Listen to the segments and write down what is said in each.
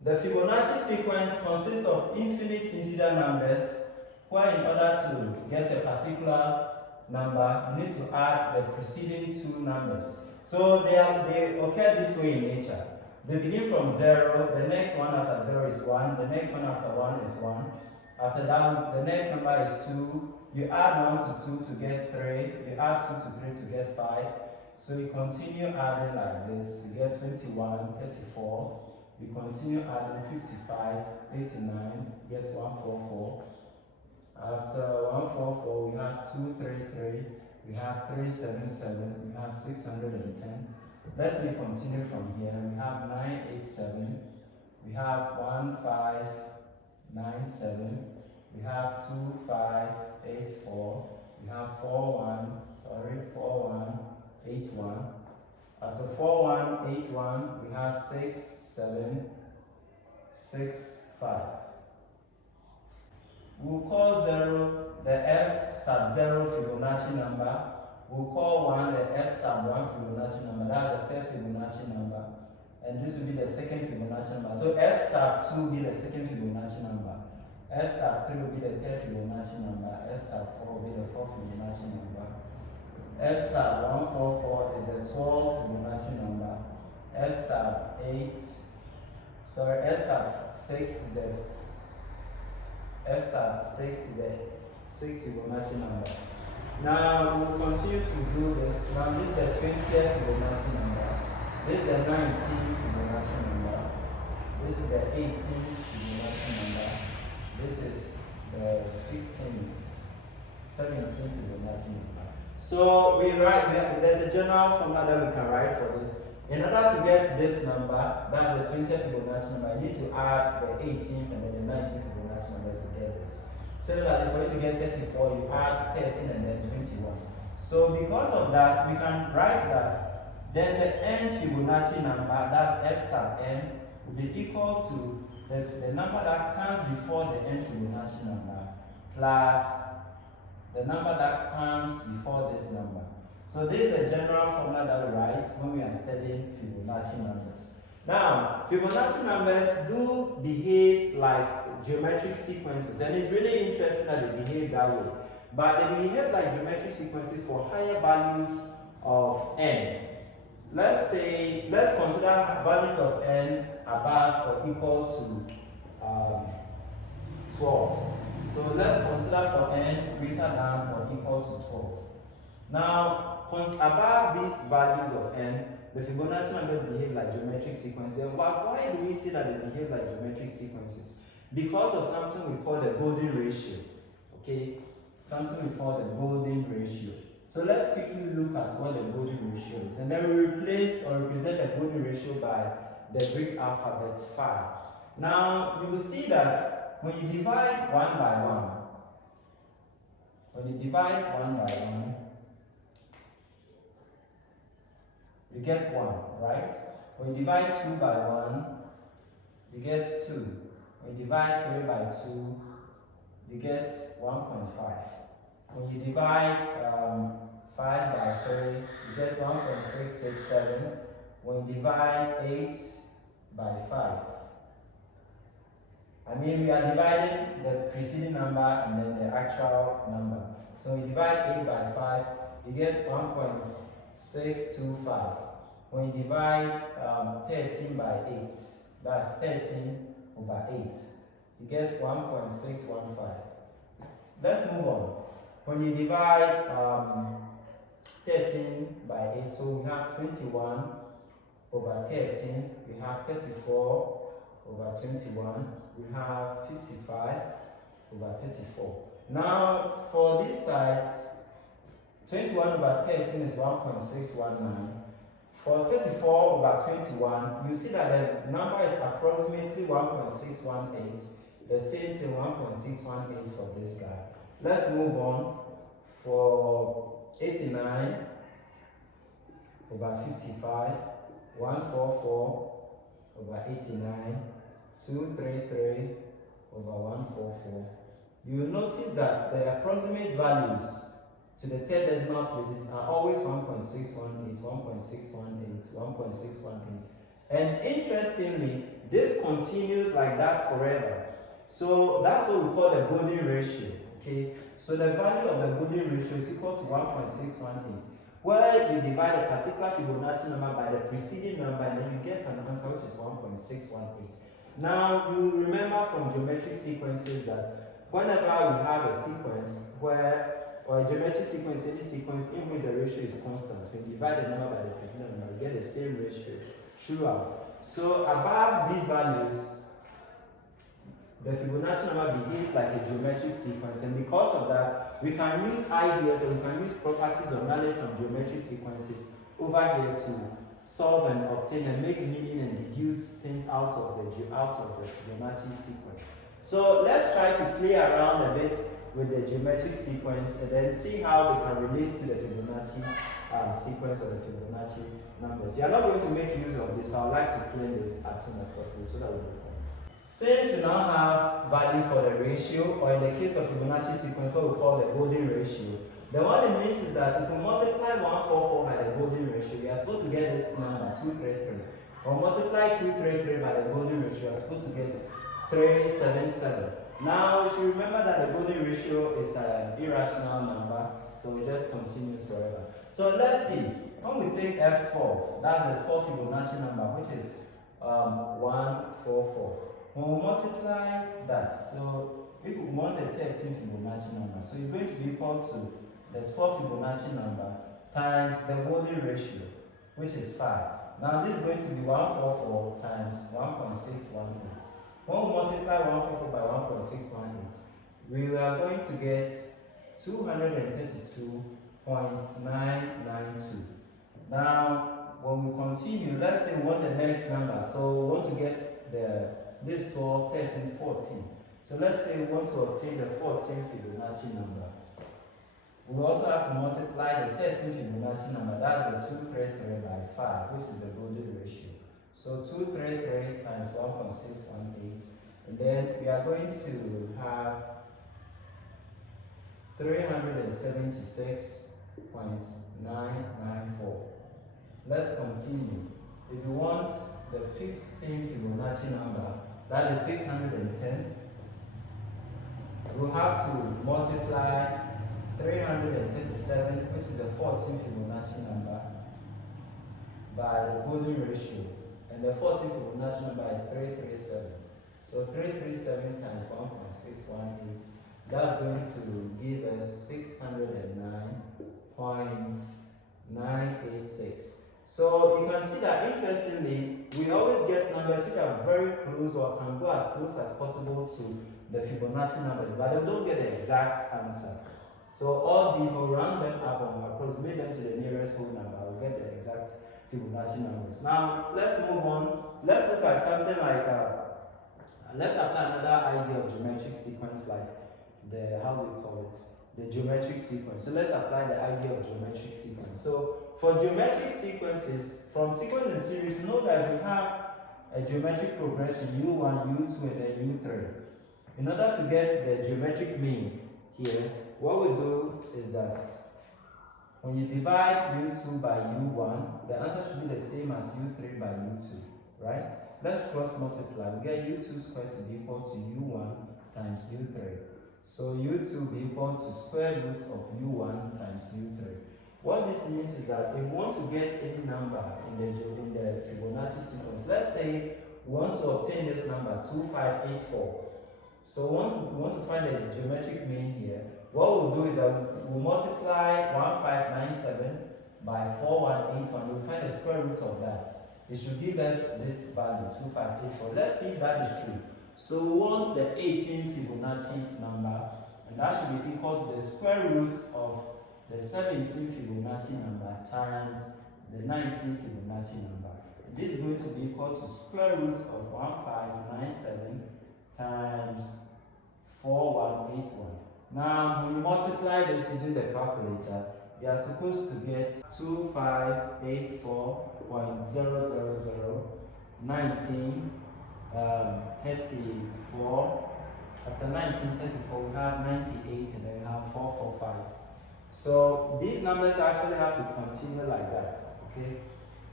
The Fibonacci sequence consists of infinite integer numbers where in order to get a particular number, you need to add the preceding two numbers. So they occur this way in nature. They begin from 0, the next one after 0 is 1, the next one after 1 is 1. After that, the next number is 2. You add 1 to 2 to get 3. You add 2 to 3 to get 5. So you continue adding like this. You get 21, 34. You continue adding 55, 89, you get 144. After 144, we have 233, we have 377, we have 610. Let me continue from here. We have 987, we have 1597, we have 2584, we have 4181. After 4181, we have 6765. We'll call 0 the F sub 0 Fibonacci number. We'll call 1 the F sub 1 Fibonacci number. That's the first Fibonacci number. And this will be the second Fibonacci number. So F sub 2 will be the second Fibonacci number. F sub 3 will be the third Fibonacci number. F sub 4 will be the fourth Fibonacci number. F sub 144 is the 12th Fibonacci number. F sub 6 is the sixth Fibonacci number. Now we'll continue to do this. Now this is the 20th Fibonacci number. This is the 19th Fibonacci number. This is the 18th Fibonacci number. This is the 16th, 17th Fibonacci number. So there's a general formula that we can write for this. In order to get this number, that's the 20th Fibonacci number, you need to add the 18th and then the 19th Fibonacci numbers to get this. Similarly, for you to get 34, you add 13 and then 21. So because of that, we can write that then the nth Fibonacci number, that's f sub n, will be equal to the number that comes before the nth Fibonacci number plus the number that comes before this number. So this is a general formula that we write when we are studying Fibonacci numbers. Now, Fibonacci numbers do behave like geometric sequences, and it's really interesting that they behave that way. But they behave like geometric sequences for higher values of n. Let's consider values of n above or equal to 12. So let's consider for n greater than or equal to 12. Now, above these values of n, the Fibonacci numbers behave like geometric sequences. And why do we say that they behave like geometric sequences? Because of something we call the golden ratio. Okay? Something we call the golden ratio. So let's quickly look at what the golden ratio is. And then we replace or represent the golden ratio by the Greek alphabet phi. Now, you will see that when you divide 1 by 1, you get 1, right? When you divide 2 by 1, you get 2. When you divide 3 by 2, you get 1.5. When you divide 5 by 3, you get 1.667. When you divide 8 by 5, I mean, we are dividing the preceding number and then the actual number. So you divide 8 by 5, you get 1.625. When you divide 13 by 8, that's 13 over 8, you get 1.615. Let's move on. When you divide 13 by 8, so we have 21 over 13, we have 34 over 21, we have 55 over 34. Now, for these sides, 21 over 13 is 1.619. For 34 over 21, you see that the number is approximately 1.618. The same thing, 1.618 for this guy. Let's move on. For 89 over 55, 144 over 89, 233 over 144. You will notice that the approximate values to the third decimal places are always 1.618, 1.618, 1.618. And interestingly, this continues like that forever. So that's what we call the golden ratio. Okay, so the value of the golden ratio is equal to 1.618, where you divide a particular Fibonacci number by the preceding number, and then you get an answer which is 1.618. Now, you remember from geometric sequences that whenever we have a sequence where, or a geometric sequence, any sequence in which the ratio is constant, when you divide the number by the preceding number, you get the same ratio throughout. So above these values, the Fibonacci number behaves like a geometric sequence, and because of that, we can use ideas or we can use properties or knowledge from geometric sequences over here to solve and obtain and make meaning and deduce things out of the Fibonacci sequence. So let's try to play around a bit with the geometric sequence and then see how they can relate to the Fibonacci sequence or the Fibonacci numbers. You are not going to make use of this, so I'd like to play this as soon as possible so that we can. Since we now have value for the ratio, or in the case of Fibonacci sequence, what we call the golden ratio, then what it means is that if we multiply 144 by the golden ratio, we are supposed to get this number 233. Or multiply 233 by the golden ratio, we are supposed to get 377. Now, you should remember that the golden ratio is an irrational number, so it just continues forever. So let's see. When we take F12, that's the 12th Fibonacci number, which is 144. When we multiply that, so if we want the 13th Fibonacci number, so it's going to be equal to the 12th Fibonacci number times the golden ratio, which is 5. Now this is going to be 144 times 1.618. When we multiply 144 by 1.618, we are going to get 232.992. Now, when we continue, let's say we want the next number. So we want to get this 12, 13, 14. So let's say we want to obtain the 14th Fibonacci number. We also have to multiply the 13th Fibonacci number, that's the 233 by 5, which is the golden ratio. So 233 times 1.618, and then we are going to have 376.994. Let's continue. If you want the 15th Fibonacci number, that is 610, we'll have to multiply 337, which is the 14th Fibonacci number, by the golden ratio. And the 14th Fibonacci number is 337. So 337 times 1.618, that's going to give us 609.986. So you can see that, interestingly, we always get numbers which are very close or can go as close as possible to the Fibonacci numbers, but they don't get the exact answer. So all these, will round them up and approximate them to the nearest whole number, we'll get the exact Fibonacci numbers. Now, let's move on. Let's look at something like, let's apply another idea of geometric sequence, like the, how do we call it? The geometric sequence. So let's apply the idea of geometric sequence. So for geometric sequences, from sequence in series, know that we have a geometric progression U1, U2, and then U3. In order to get the geometric mean here, what we do is that when you divide U2 by U1, the answer should be the same as U3 by U2, right? Let's cross multiply. We get U2 squared to be equal to U1 times U3. So U2 will be equal to square root of U1 times U3. What this means is that if we want to get any number in the Fibonacci sequence, let's say we want to obtain this number 2584. So we want to find a geometric mean here. What we'll do is that we'll multiply 1597 by 4181. We'll find the square root of that. It should give us this value, 2584. Let's see if that is true. So we want the 18th Fibonacci number, and that should be equal to the square root of the 17th Fibonacci number times the 19th Fibonacci number. And this is going to be equal to square root of 1597 times 4181. Now, when you multiply this using the calculator, you are supposed to get 2584.00019 34. After 1934, we have 98, and then we have 445. So these numbers actually have to continue like that, okay?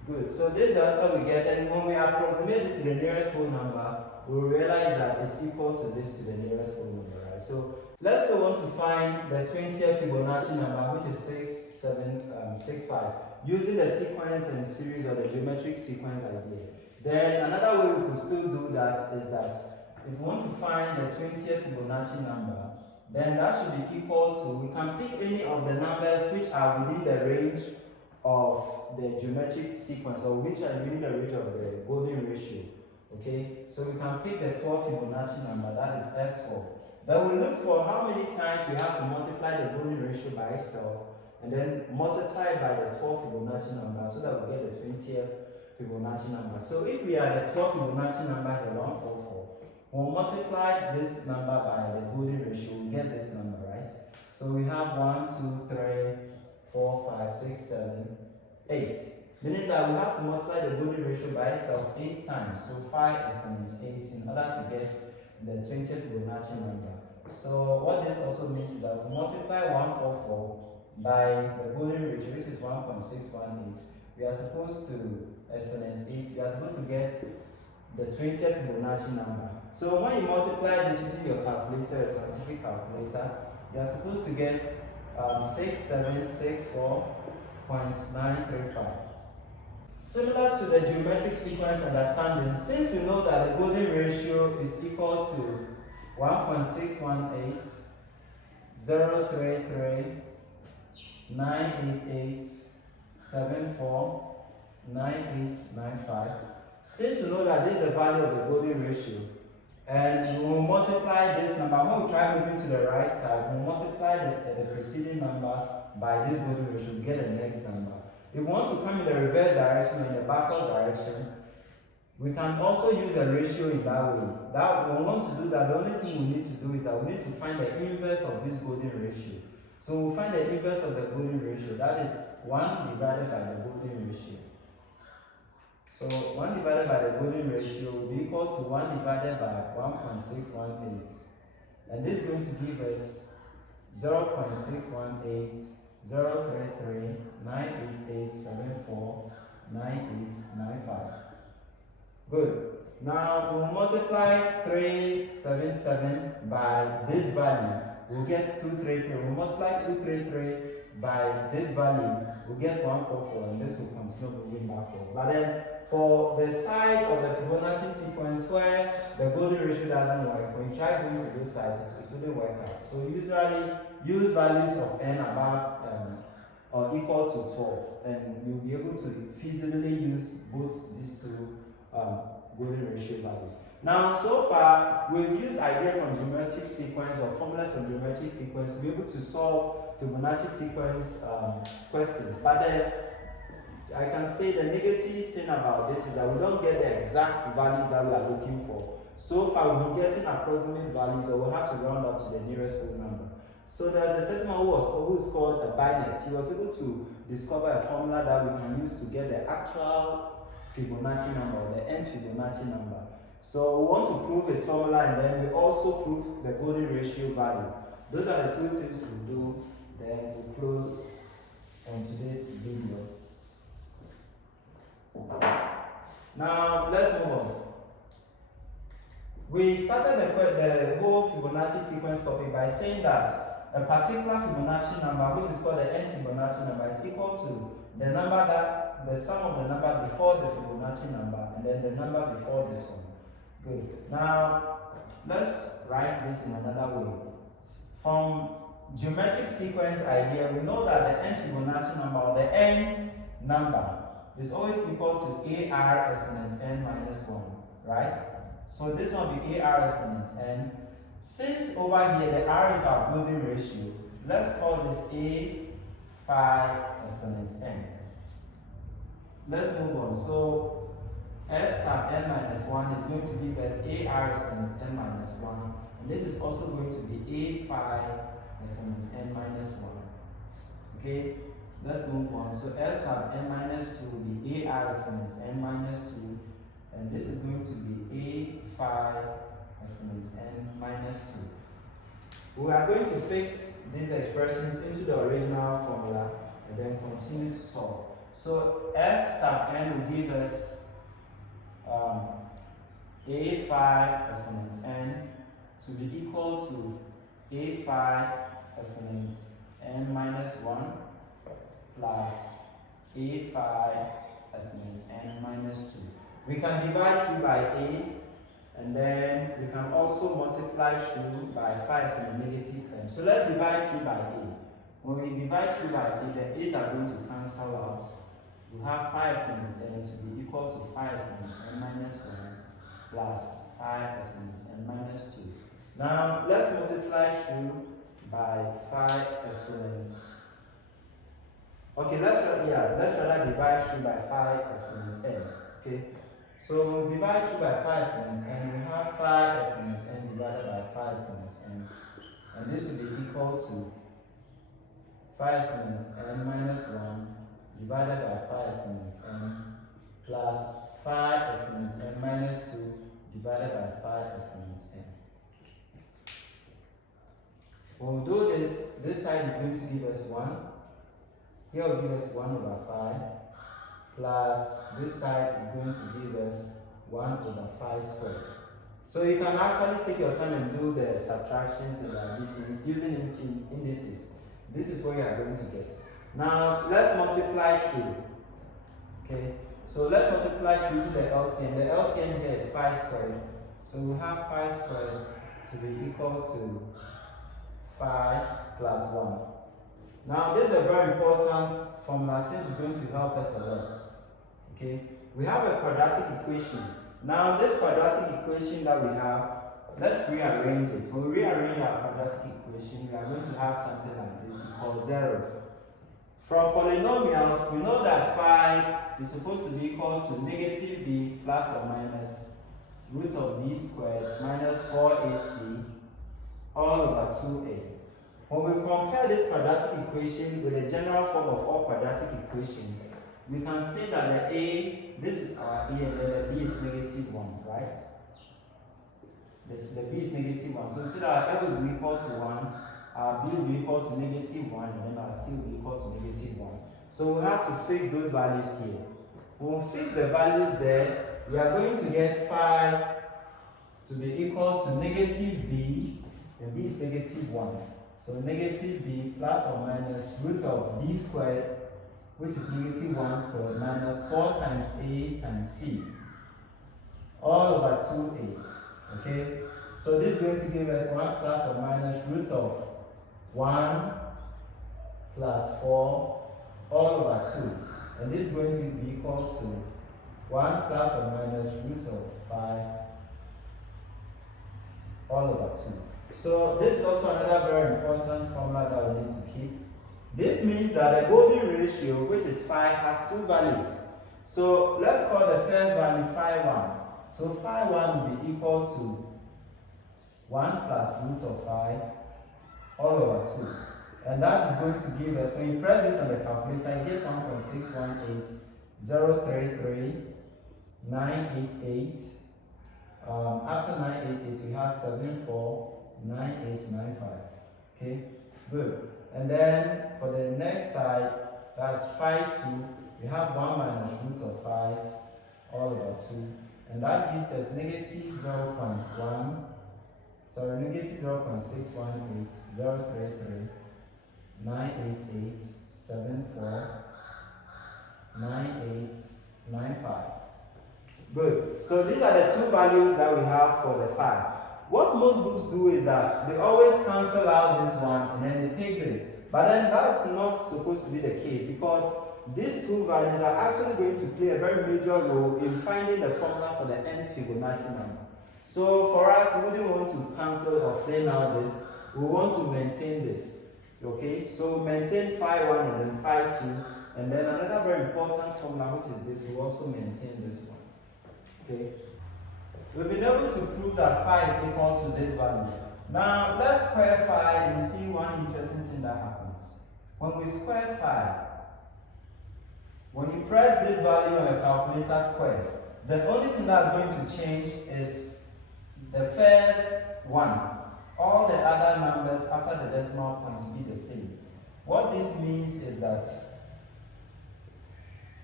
Good. So this is the answer we get, and when we approximate this to the nearest whole number, we will realize that it's equal to this to the nearest whole number, right? So let's say we want to find the 20th Fibonacci number, which is 6765, using the sequence and series or the geometric sequence idea. Then another way we could still do that is that if we want to find the 20th Fibonacci number, then that should be equal to, we can pick any of the numbers which are within the range of the geometric sequence, or which are within the range of the golden ratio. Okay, so we can pick the 12th Fibonacci number, that is F12. Then we look for how many times we have to multiply the golden ratio by itself, and then multiply by the 12th Fibonacci number so that we get the 20th Fibonacci number. So if we are the 12th Fibonacci number here, 144, we'll multiply this number by the golden ratio, we get this number, right? So we have 1, 2, 3, 4, 5, 6, 7, 8. Meaning that we have to multiply the golden ratio by itself 8 times. So 5 exponents 8 in order to get the 20th Fibonacci number. So what this also means is that if we multiply 144 by the golden ratio, which is 1.618, we are supposed to exponent 8, we are supposed to get the 20th Fibonacci number. So when you multiply this using your calculator, a scientific calculator, you are supposed to get 6764.935. Similar to the geometric sequence understanding, since we know that the golden ratio is equal to 1.618, 033, 988, 74, 9895. Since we know that this is the value of the golden ratio, and we will multiply this number, when we try moving to the right side, we will multiply the preceding number by this golden ratio to get the next number. If we want to come in the reverse direction or in the backward direction, we can also use a ratio in that way. That when we want to do that, the only thing we need to do is that we need to find the inverse of this golden ratio. So we'll find the inverse of the golden ratio, that is 1 divided by the golden ratio. So 1 divided by the golden ratio will be equal to 1 divided by 1.618. And this is going to give us 0.618, 033, 988, 74, 9895. Good. Now we'll multiply 377 by this value. We'll get 233. We'll multiply 233 by this value. We'll get 144, and this will continue moving backwards. But then for the side of the Fibonacci sequence where the golden ratio doesn't work, when you try going to those sides, it wouldn't work out. So usually use values of n above or equal to 12, and you'll be able to feasibly use both these two golden ratio values. Now, so far, we've used idea from geometric sequence or formula from geometric sequence to be able to solve Fibonacci sequence questions. But then, I can say the negative thing about this is that we don't get the exact values that we are looking for. So far, we've been getting approximate values, or we'll have to round up to the nearest whole number. So there's a certain one who is called a Binet. He was able to discover a formula that we can use to get the actual Fibonacci number, or the Nth Fibonacci number. So we want to prove his formula, and then we also prove the golden ratio value. Those are the two things we'll do. Then we'll close on today's video. Now let's move on. We started the whole Fibonacci sequence topic by saying that a particular Fibonacci number, which is called the Nth Fibonacci number, is equal to the number that the sum of the number before the Fibonacci number and then the number before this one. Good. Now let's write this in another way. From geometric sequence idea, we know that the Nth Fibonacci number, or the nth number, is always equal to AR exponent n minus 1, right? So this one will be AR exponent n. Since over here the R is our golden ratio, let's call this A phi exponent n. Let's move on. So f sub n minus 1 is going to give us AR exponent n minus 1, and this is also going to be A phi exponent n minus 1. Okay, let's move on. So f sub n minus 2 will be AR exponent n minus 2, and this is going to be A phi exponent n minus 2. We are going to fix these expressions into the original formula and then continue to solve. So f sub n will give us a phi exponent n to be equal to a phi exponent n minus 1 plus a phi exponent n minus 2. We can divide through by a, and then we can also multiply through by phi exponent negative n. So let's divide through by a. When we divide through by a, the a's are going to cancel out. We have phi exponent n to be equal to phi exponent n minus 1 plus phi exponent n minus 2. Now let's multiply through by phi exponent. Okay, let's rather divide through by phi exponent n. Okay, so divide through by phi exponent n, we have phi exponent n divided by phi exponent n, and this will be equal to phi exponent n minus 1 divided by phi exponent n plus phi exponent n minus 2 divided by phi exponent n. When we do this side is going to give us 1. Here will give us 1 over 5 plus this side is going to give us 1 over 5 squared. So you can actually take your time and do the subtractions and additions using indices. This is what you are going to get. Now let's multiply through. Okay, so let's multiply through to the LCM. The LCM here is 5 squared. So we have 5 squared to be equal to 5 plus 1. Now this is a very important formula since it's going to help us a lot. Okay, we have a quadratic equation. Now this quadratic equation that we have, let's rearrange it. When we rearrange our quadratic equation, we are going to have something like this called 0. From polynomials, we know that phi is supposed to be equal to negative b plus or minus root of b squared minus 4ac all over 2a. When we compare this quadratic equation with the general form of all quadratic equations, we can say that the a, this is our a, and then the b is negative 1, right? The b is negative 1. So we say that our a will be equal to 1, our b will be equal to negative 1, and then our c will be equal to negative 1. So we have to fix those values here. When we fix the values there, we are going to get phi to be equal to negative b, and b is negative 1. So negative b plus or minus root of b squared, which is negative 1 squared, minus 4 times a times c, all over 2a. Okay? So this is going to give us 1 plus or minus root of 1 plus 4 all over 2. And this is going to be equal to 1 plus or minus root of 5 all over 2. So this is also another very important formula that we need to keep. This means that the golden ratio, which is phi, has 2 values. So let's call the first value phi 1. So phi 1 will be equal to 1 plus root of 5 all over 2. And that is going to give us, when you press this on the calculator, you get 1.618,033,988. After 988, we have 749895. Okay, good. And then for the next side, that's phi 2, we have 1 minus root of 5 all over 2. And that gives us negative 0.1, sorry, negative 0.618,033,988,74,9895. Good. So these are the 2 values that we have for the phi. What most books do is that they always cancel out this one and then they take this. But then that's not supposed to be the case, because these 2 values are actually going to play a very major role in finding the formula for the nth Fibonacci number. So for us, we wouldn't want to cancel or plane out this. We want to maintain this. Okay? So maintain phi 1 and then phi 2. And then another very important formula, which is this, we also maintain this one. Okay? We've been able to prove that phi is equal to this value. Now let's square phi and see one interesting thing that happens. When we square phi, when you press this value on your calculator square, the only thing that's going to change is the first one. All the other numbers after the decimal point will be the same. What this means is that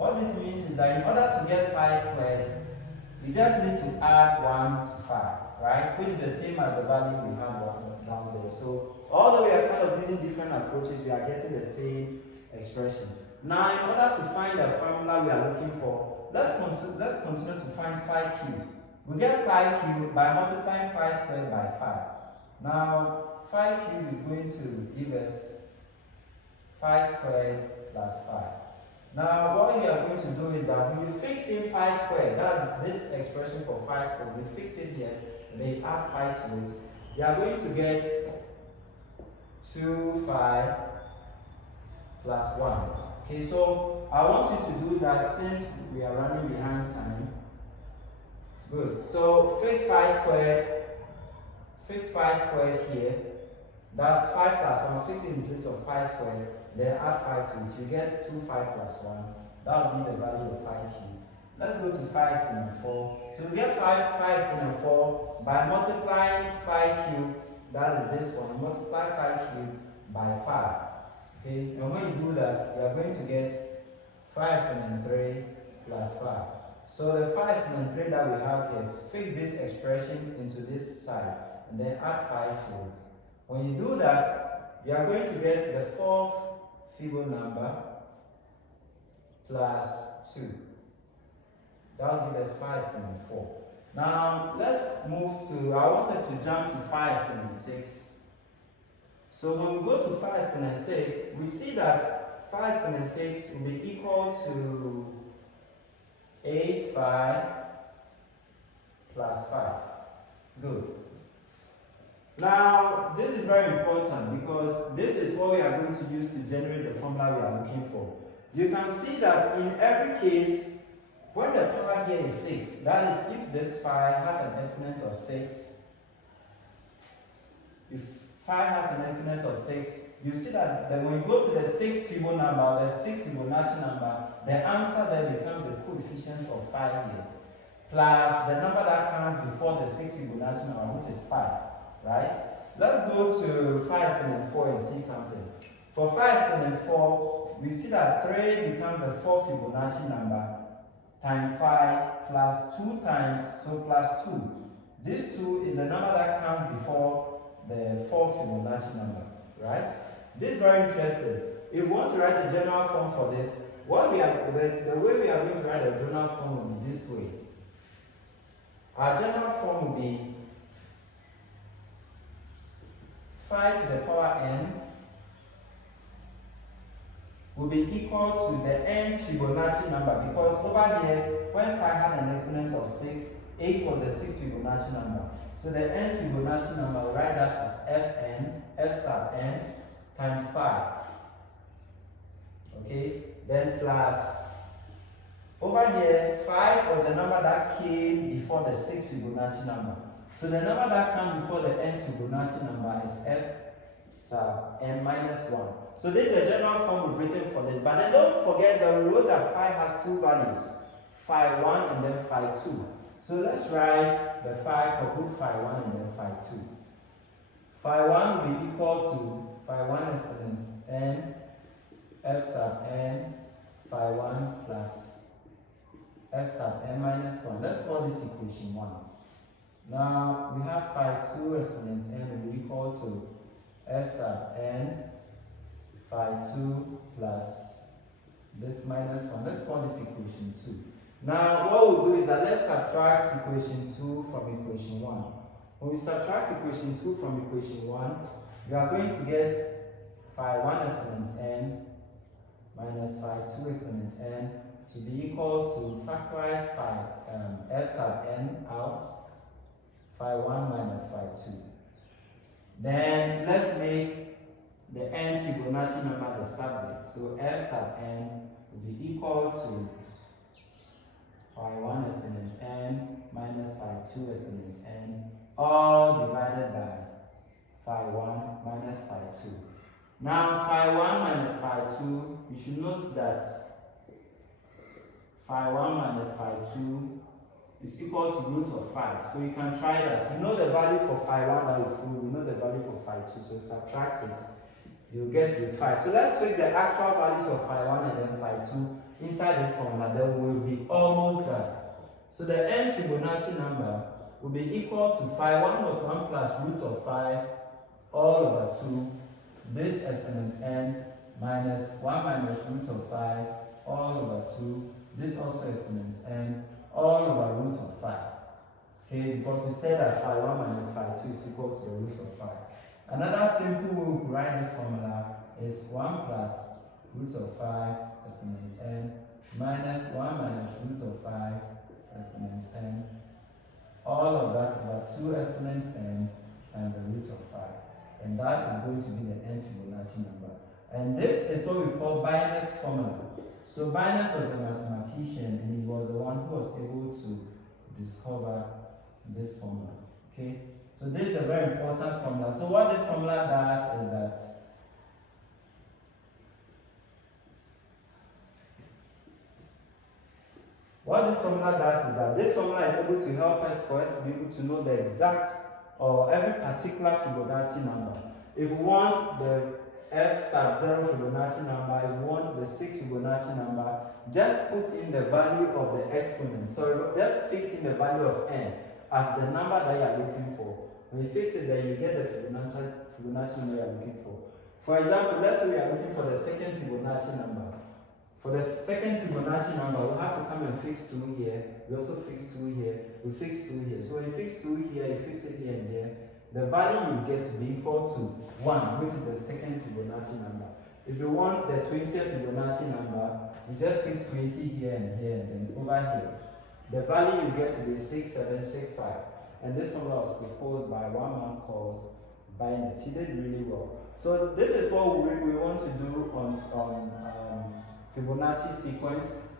What this means is that in order to get phi squared, you just need to add 1 to phi, right? Which is the same as the value we have down there. So although we are kind of using different approaches, we are getting the same expression. Now, in order to find the formula we are looking for, let's continue to find phi cubed. We get phi cubed by multiplying phi squared by phi. Now, phi cubed is going to give us phi squared plus phi. Now, what we are going to do is that when you fix in phi squared, that's this expression for phi squared, we fix it here, and then add phi to it, you are going to get 2 phi plus 1. Okay, so I want you to do that since we are running behind time. Good. So fix phi squared here. That's 5 plus 1. Fix it in place of phi squared. Then add phi to it. You get 2 phi plus 1. That will be the value of phi cubed. Let's go to phi exponent 4. So we get phi exponent 4 by multiplying phi cubed. That is this one. Multiply phi cubed by phi. Okay, and when you do that, you are going to get phi exponent 3 plus phi. So the phi exponent 3 that we have here, fix this expression into this side, and then add phi to it. When you do that, you are going to get the fourth Fibonacci number plus 2. That will give us phi exponent 4. Now, let's move to, I want us to jump to phi exponent 6. So when we go to phi exponent 6, we see that phi exponent 6 will be equal to 8 phi plus 5. Good. Now, this is very important because this is what we are going to use to generate the formula we are looking for. You can see that in every case, when the power here is 6, that is if this phi has an exponent of 6, if phi has an exponent of 6, you see that when you go to the 6th Fibonacci number, the 6th Fibonacci number, the answer there becomes the coefficient of phi here, plus the number that comes before the 6th Fibonacci number, which is 5, right? Let's go to phi exponent 4 and see something. For phi exponent 4, we see that 3 becomes the 4th Fibonacci number times phi plus 2 times, so plus 2. This 2 is the number that comes before the 4th Fibonacci number, right? This is very interesting. If we want to write a general form for this, the way we are going to write a general form will be this way. Our general form will be phi to the power n will be equal to the nth Fibonacci number, because over here, when phi had an exponent of 6, 8 was the 6th Fibonacci number. So the nth Fibonacci number, we'll write that as fn, f sub n, times phi. Okay, then plus, over here, 5 was the number that came before the 6th Fibonacci number. So the number that comes before the nth Fibonacci number is f sub n minus 1. So this is a general form we've written for this. But then don't forget that we wrote that phi has two values, phi 1 and then phi 2. So let's write the phi for both phi 1 and then phi 2. Phi 1 will be equal to phi 1 exponent n f sub n phi 1 plus f sub n minus 1. Let's call this equation 1. Now we have phi 2 exponent n will be equal to f sub n phi 2 plus this minus 1. Let's call this equation 2. Now what we'll do is that let's subtract equation 2 from equation 1. When we subtract equation 2 from equation 1, we are going to get phi 1 exponent n minus phi 2 exponent n to be equal to factorize phi f sub n out, phi 1 minus phi 2. Then let's make the nth Fibonacci number the subject. So f sub n will be equal to phi 1 exponent n minus phi 2 exponent n, all divided by phi 1 minus phi 2. Now phi 1 minus phi 2, you should note that phi 1 minus phi 2 is equal to root of 5. So you can try that. You know the value for phi 1 that is full, you know the value for phi 2, so subtract it. You'll get root 5. So let's take the actual values of phi 1 and then phi 2. inside this formula, then we will be almost done. So the nth Fibonacci number will be equal to 5. 1 was 1 plus root of 5 all over 2. This exponent n minus 1 minus root of 5 all over 2. This also exponent n all over root of 5. Okay, because we said that 1 minus 2 is equal to the root of 5. Another simple way we could write this formula is 1 plus root of 5 exponent n minus 1 minus root of 5 exponent n all of that over 2 exponent n and the root of 5. And that is going to be the nth Fibonacci number. And this is what we call Binet's formula. So Binet was a mathematician, and he was the one who was able to discover this formula. Okay? So this is a very important formula. So what this formula does is that this formula is able to help us for us to be able to know the exact or every particular Fibonacci number. If we want the f sub 0 Fibonacci number, if we want the 6th Fibonacci number, just put in the value of the exponent. So just fix in the value of n as the number that you are looking for. When you fix it, then you get the Fibonacci number you are looking for. For example, let's say we are looking for the 2nd Fibonacci number. For the 2nd Fibonacci number, we have to come and fix 2 here. We also fix 2 here. We fix 2 here. So when you fix 2 here, you fix it here and there. The value you get to be equal to 1, which is the 2nd Fibonacci number. If you want the 20th Fibonacci number, you just fix 20 here and then over here. The value you get to be 6765. And this formula was proposed by one man called Binet. He did really well. So this is what we want to do on Fibonacci sequence.